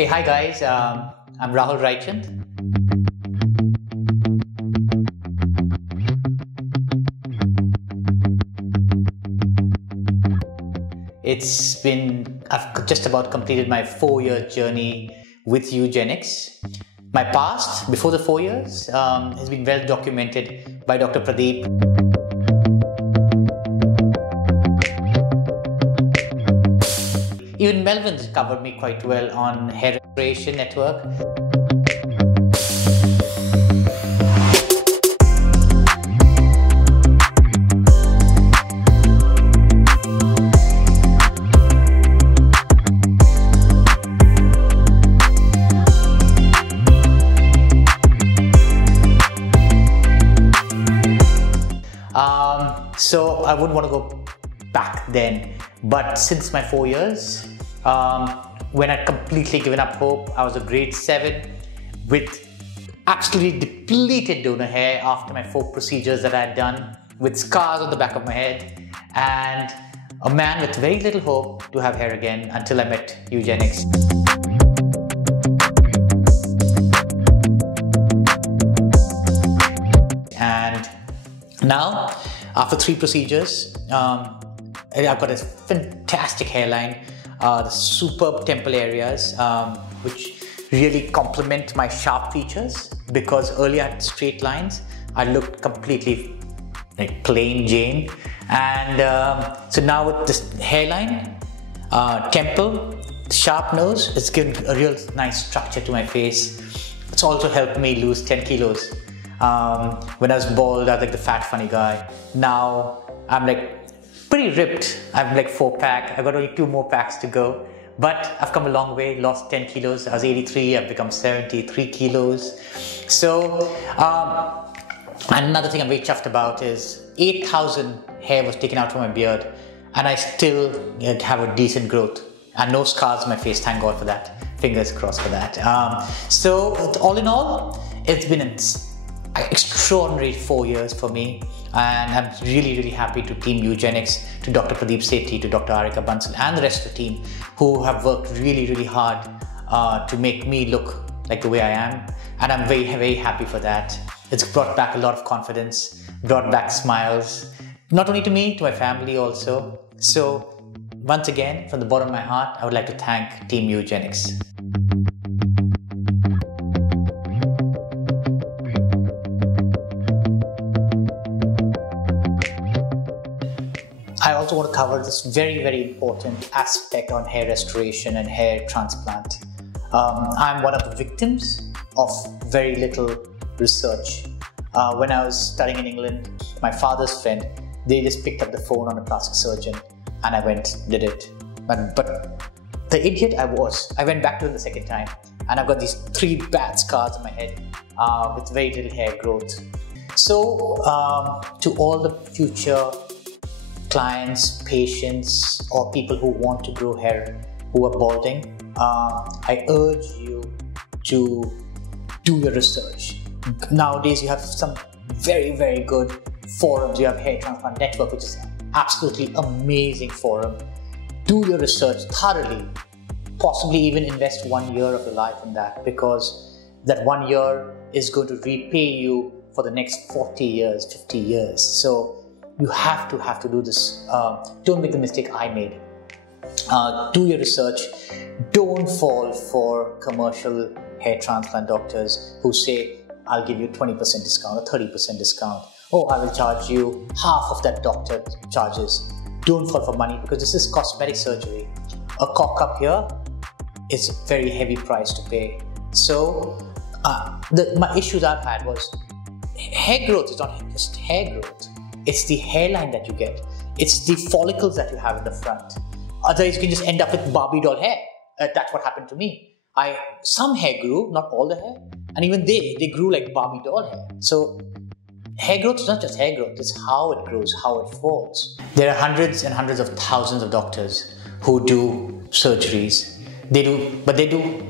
Hey, hi guys, I'm Rahul Raichand. I've just about completed my 4-year journey with Eugenix. My past, before the 4 years, has been well documented by Dr. Pradeep. Even Melvin's covered me quite well on Hair Restoration Network. So I wouldn't want to go back then, but since my 4 years, when I'd completely given up hope, I was a grade 7 with absolutely depleted donor hair after my 4 procedures that I had done, with scars on the back of my head, and a man with very little hope to have hair again until I met Eugenix. And now, after 3 procedures, I've got a fantastic hairline, the superb temple areas, which really complement my sharp features, because earlier I had straight lines. I looked completely like plain Jane, and so now with this hairline, temple, sharp nose, it's given a real nice structure to my face. It's also helped me lose 10 kilos. When I was bald, I was like the fat funny guy. Now I'm like pretty ripped. I'm like 4-pack. I've got only 2 more packs to go, but I've come a long way, lost 10 kilos. I was 83, I've become 73 kilos. So, and another thing I'm very chuffed about is 8,000 hair was taken out from my beard, and I still have a decent growth and no scars on my face, thank God for that. Fingers crossed for that. So all in all, it's been an extraordinary 4 years for me, and I'm really happy to Team Eugenix, to Dr. Pradeep Sethi, to Dr. Arika Bansal, and the rest of the team who have worked really hard to make me look like the way I am, and I'm very happy for that. It's brought back a lot of confidence, brought back smiles, not only to me, to my family also. So once again, from the bottom of my heart, I would like to thank Team Eugenix. I also want to cover this very important aspect on hair restoration and hair transplant. I'm one of the victims of very little research. When I was studying in England, my father's friend, they just picked up the phone on a plastic surgeon, and I did it. But the idiot I went back to it the second time, and I've got these 3 bad scars on my head with very little hair growth. So to all the future clients, patients, or people who want to grow hair, who are balding, I urge you to do your research. Nowadays, you have some very good forums. You have Hair Transplant Network, which is an absolutely amazing forum. Do your research thoroughly. Possibly even invest 1 year of your life in that, because that 1 year is going to repay you for the next 40 years, 50 years. So you have to do this. Don't make the mistake I made. Do your research. Don't fall for commercial hair transplant doctors who say, I'll give you 20% discount or 30% discount. Oh, I will charge you half of that doctor charges. Don't fall for money, because this is cosmetic surgery. A cock up here is a very heavy price to pay. So my issues I've had was hair growth is not just hair growth. It's the hairline that you get. It's the follicles that you have in the front. Otherwise, you can just end up with Barbie doll hair. That's what happened to me. Some hair grew, not all the hair, and even they grew like Barbie doll hair. So hair growth is not just hair growth, it's how it grows, how it falls. There are hundreds and hundreds of thousands of doctors who do surgeries. They do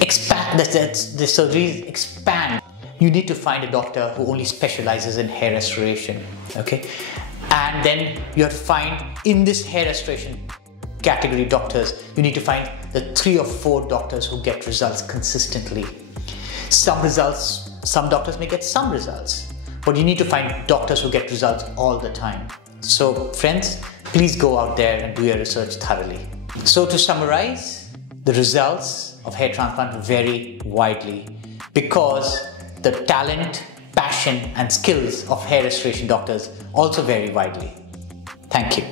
expand, the surgeries expand. You need to find a doctor who only specializes in hair restoration, okay? And then you have to find, in this hair restoration category doctors, you need to find the 3 or 4 doctors who get results consistently. Some doctors may get some results, but you need to find doctors who get results all the time. So friends, please go out there and do your research thoroughly. So to summarize, the results of hair transplant vary widely because the talent, passion and skills of hair restoration doctors also vary widely. Thank you.